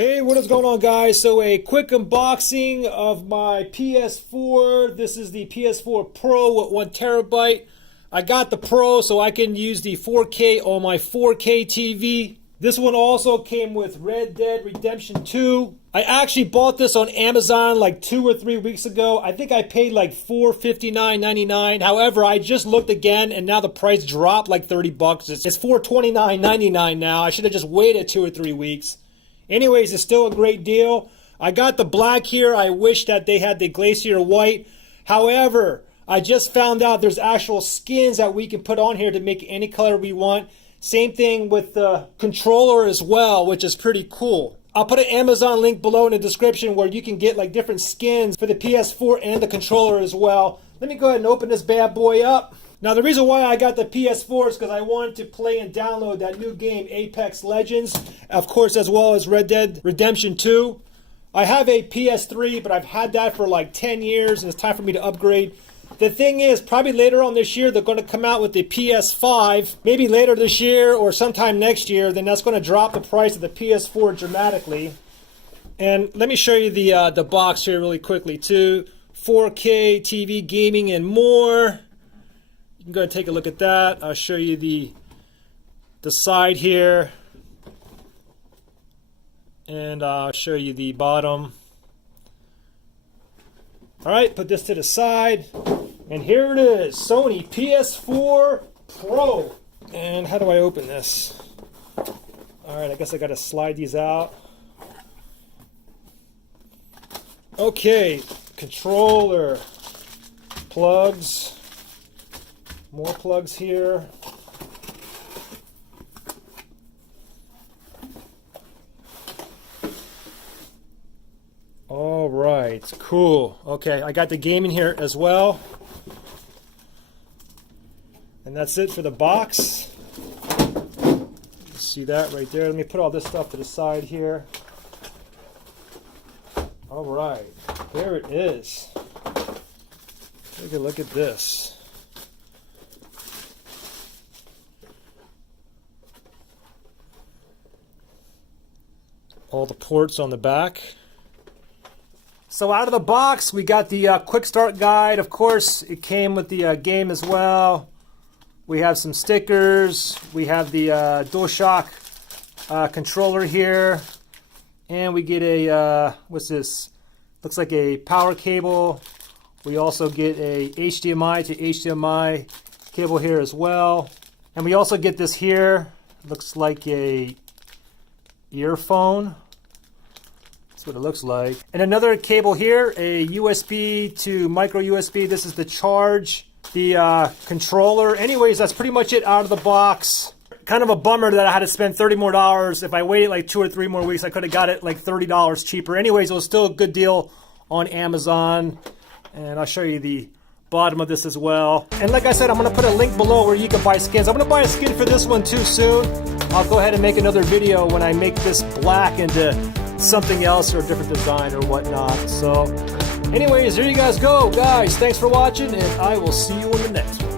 Hey, what is going on, guys? So a quick unboxing of my PS4. This is the PS4 Pro with 1 terabyte. I got the Pro so I can use the 4K on my 4K TV. This one also came with Red Dead Redemption 2. I actually bought this on Amazon like 2 or 3 weeks ago. I think I paid like $459.99. However, I just looked again and now the price dropped like 30 bucks. It's $429.99 now. I should have just waited 2 or 3 weeks. Anyways, it's still a great deal. I got the black here. I wish that they had the Glacier white. However, I just found out there's actual skins that we can put on here to make any color we want. Same thing with the controller as well, which is pretty cool. I'll put an Amazon link below in the description where you can get like different skins for the PS4 and the controller as well. Let me go ahead and open this bad boy up. Now, the reason why I got the PS4 is because I wanted to play and download that new game, Apex Legends, of course, as well as Red Dead Redemption 2. I have a PS3, but I've had that for like 10 years, and it's time for me to upgrade. The thing is, probably later on this year, they're going to come out with the PS5, maybe later this year or sometime next year. Then that's going to drop the price of the PS4 dramatically. And let me show you the box here really quickly, too. 4K TV gaming and more. You can go ahead and take a look at that. I'll show you the side here. And I'll show you the bottom. Alright, put this to the side. And here it is, Sony PS4 Pro. And how do I open this? Alright, I guess I gotta slide these out. Okay, controller, plugs. More plugs here. All right, cool. Okay, I got the game in here as well. And that's it for the box. See that right there? Let me put all this stuff to the side here. All right, there it is. Take a look at this. All the ports on the back. So out of the box, we got the quick start guide. Of course, it came with the game as well. We have some stickers. We have the DualShock controller here. And we get a, what's this? Looks like a power cable. We also get a HDMI to HDMI cable here as well. And we also get this here. Looks like a earphone. That's what it looks like. And another cable here, a USB to micro USB. This is the charge, the controller. Anyways, that's pretty much it out of the box. Kind of a bummer that I had to spend $30 more. If I waited like 2 or 3 more weeks, I could have got it like $30 cheaper. Anyways, it was still a good deal on Amazon. And I'll show you the bottom of this as well. And like I said, I'm going to put a link below where you can buy skins. I'm going to buy a skin for this one too soon. I'll go ahead and make another video when I make this black into something else or a different design or whatnot. So anyways, there you guys go, guys. Thanks for watching, and I will see you in the next one.